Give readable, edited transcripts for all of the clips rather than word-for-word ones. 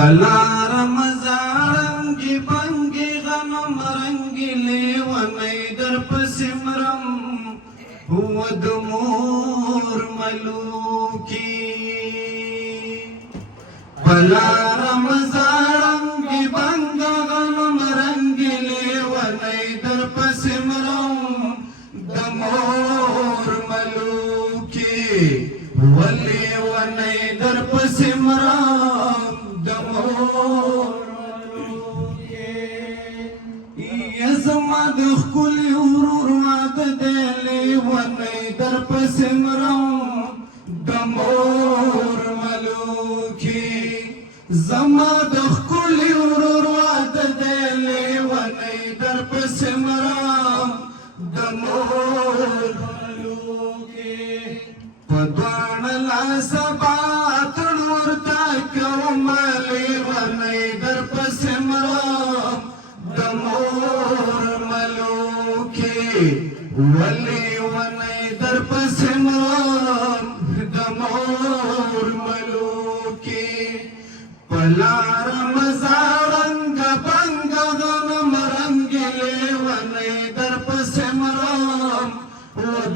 پلارم زارنگی بنگی غنم رنگی لیونی در پسمرم هو دمور ملوکی پلارم زارنگی بنگی غنم رنگی لیونی در پسمرم دمور ملوکی ولی ونی در پسمرم زما د ښکلي ورور واده دی لیونی در پسې مرم د مور ملوکي زما د ښکلي ورور واده دی لیونی در پسې مرم د مور ملوکي په دواړه لاسه باتړ ورته کوم لیونی در پسې مرم د مور ملوکي ولی ونی در پسې مرم د مور ملوکي په لارم زاړنګه بنګه غنم رنګې لیونی در پسې مرم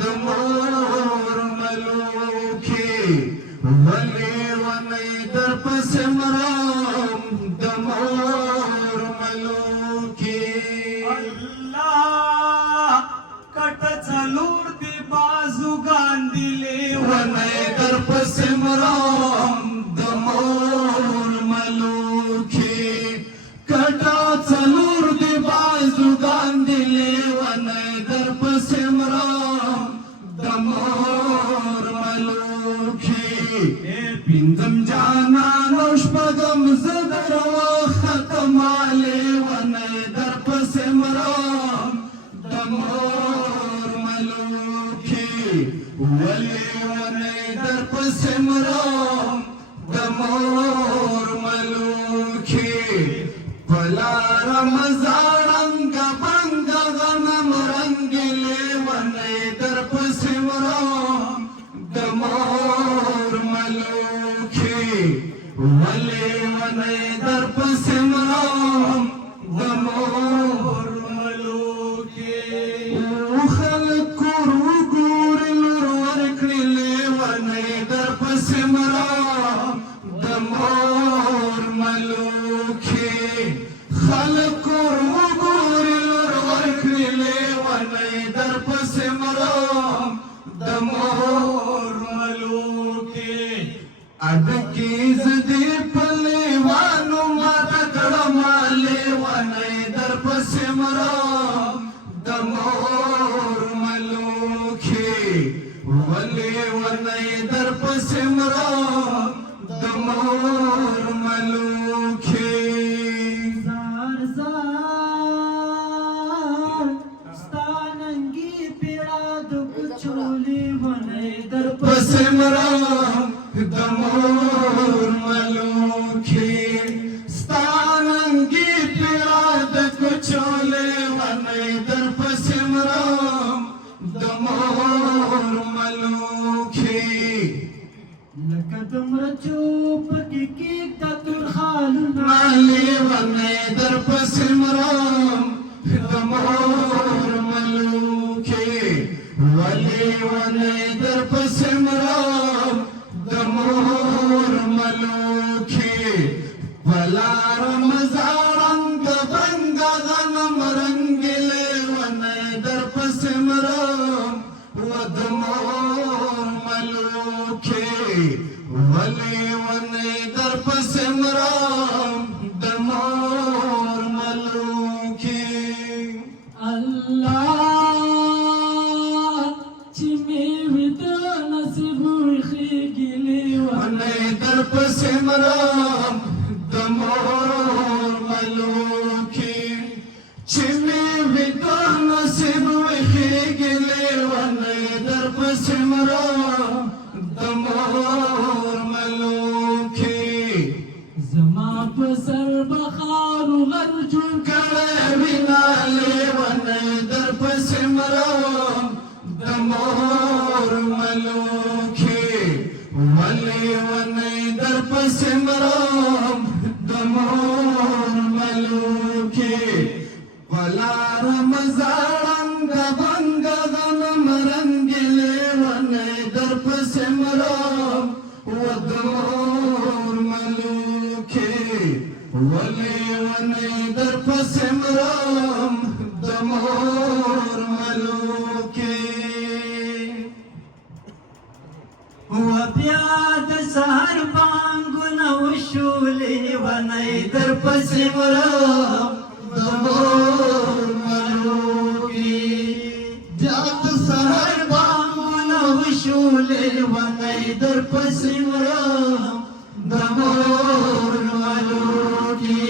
د مور ملوکي ولی ونی در پسې مرم د مور ملوکي څلور دی بازوګان دی لیونی در پسې مرم د مور ملوکي کټه څلور دی بازوګان دی لیونی در پسې مرم د مور ملوکي پنځم جانانو شپږم زه در وختما لیونی در پسې مرم د مور ولی ونی در پسې مرم د مور ملوکي په لارم زاړنګه بنګه غنم رنګې لیونی در پسې مرم د مور ملوکي ولی ونی در پسې مرم د مور ملوکي خلک کور وګوري لور ورکړي لیونی در پسې مرم د مور ملوکي خلک کور وګوري لور ورکړي لیونی در پسې مرم د مور ملوکي اډکې زدي په لیوانو ماته کړم لیونی در پسې مرم د مور ملوکي ولی ونی در پسې مرم د مور ملوکي زار زار ستا ننګي پیړه د کوڅو لیونی در پسې مرم د مور ملوکي ستا ننګي پیړه د کوڅو لیونی در پسې مرم د مور ملوکي لکه د مرچو پکې کېږده تورخالونه لیونی در پسې مرم د مور ملوکي ولی ونی در پسې مرم د مور ملوکي په لارم زاړنګه بنګه غنم رنګې لیونی در پسې مرم د مور ملوکي ولی ونی در پسې مرم د مور ملوکي الله چې مې وي د نصیب وښیږي لیونی در پسې مرم د مور ملوکي چې مې وي د نصیب وښیږي لیونی در پسې مرم د مور ملوکي زما په سر بخارو غر جوړ کړی وینا لیونی در پسې مرم د مور ملوکي ولی ونی در پسې مرم د ولي ونی در پسمرم دمور ملوکی وبیا د سحر بانګونه وشولې ونی در پسې مرم دمور ملوکی بیا د سحر بانګونه وشولې ونی در پسې مرم دمور ملوکی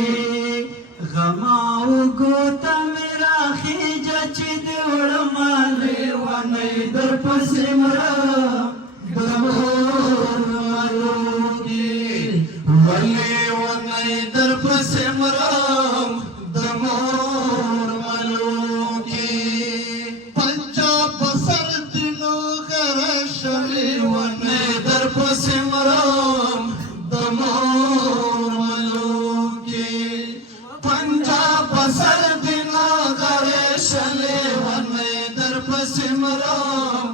غما وګوته مې راخیجه چې د وړمالې ونی در پسې مرم دمور ملوکی ولی ونی در پسمرم دمور ملوکی پنجاب سر دنو غرشلی ونی در پسمرم دمور ملوکی پنجاب سر دنو غرشلی ونی در پسمرم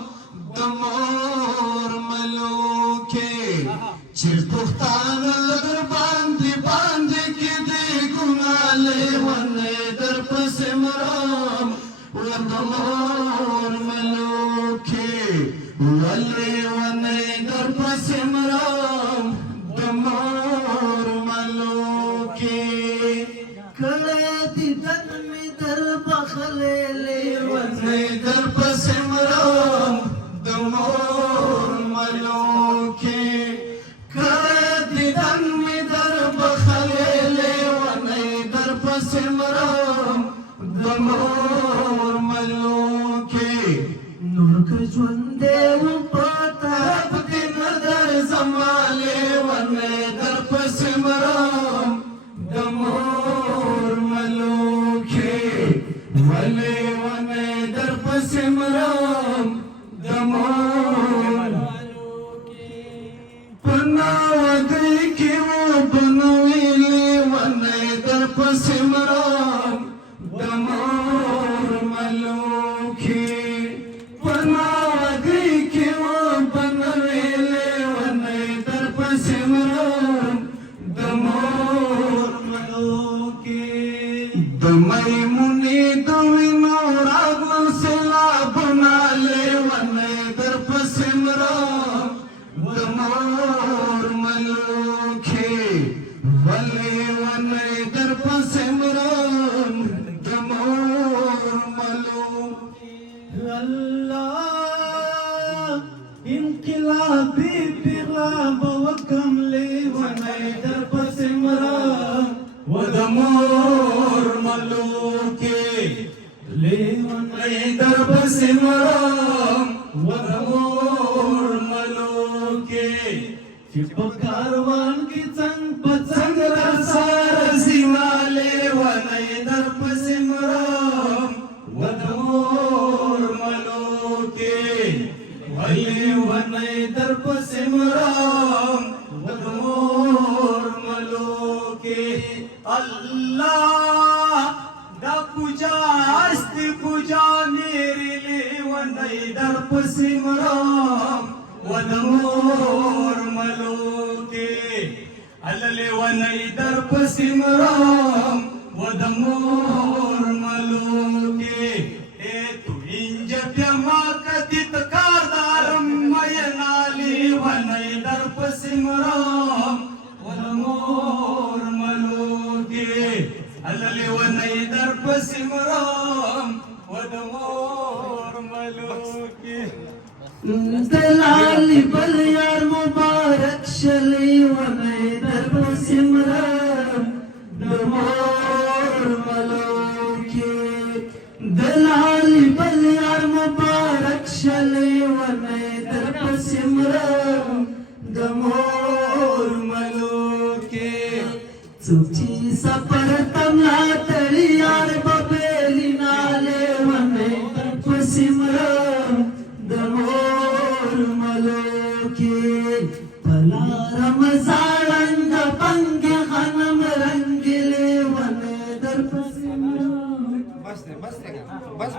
دمور ملوکی چې پښتانه در باندې باندې کې دې ګناه لیونی در پسې مرم دمور ملوکی ولیونی در پسې مرم دمور ملوکی کړه دیدن مې در بخلې لیونی در پسې مرم دمور ملوکی دیدن می در بخلی لیونی در پسمرم دمور ملوکی نور که ژوندی وم په طرف دی نظر زما لیونی در پسمرم دمور ملوکی ولیونی در پسمرم دمور پناوږی کې و بنویلې ونی در پسې مرم دمور ملوکی پناوږی کې و بنویلې ونی در پسې مرم دمور ملوکی د میمونې د وینو راغلل سیلابونه لیونی در پسې مرم دمور ملوکی ولیونی در پسې مرم دمور ملوکی الله انقلابي پیغلا وکم لیونی در پسې مرم ودمور ملوکی لیونی در پسې مرم ودمور ملوکی چې په کاروان کې څنګ په څنګ سار زیواله ونی در پسې مرم ودمور ملوکی ولی ونی در پسې مرم ودمور ملوکی الله دا پوجا است پوجا میری لیونی در پسې مرم ودمور ملوکی لیونی در پسې مرم ودمور ملوکی تو اینجا بیا ما کدیت کاردارم مینا لیونی در پسې مرم ودمور ملوکی لیونی در پسې مرم ودمور ملوکی دلالی بل یار مبارک شلی ونی در پسې مرم دمور ملوکی دلالی بل یار مبارک شلی ونی در پسې مرم دمور ملوکی څوک چې سفر تملا تړي یار ببېلی نالی ونی در پسې مرم دمور ملوکی پلا رمضان د بنګ غنم رنگلی ونی در پسې مرم بس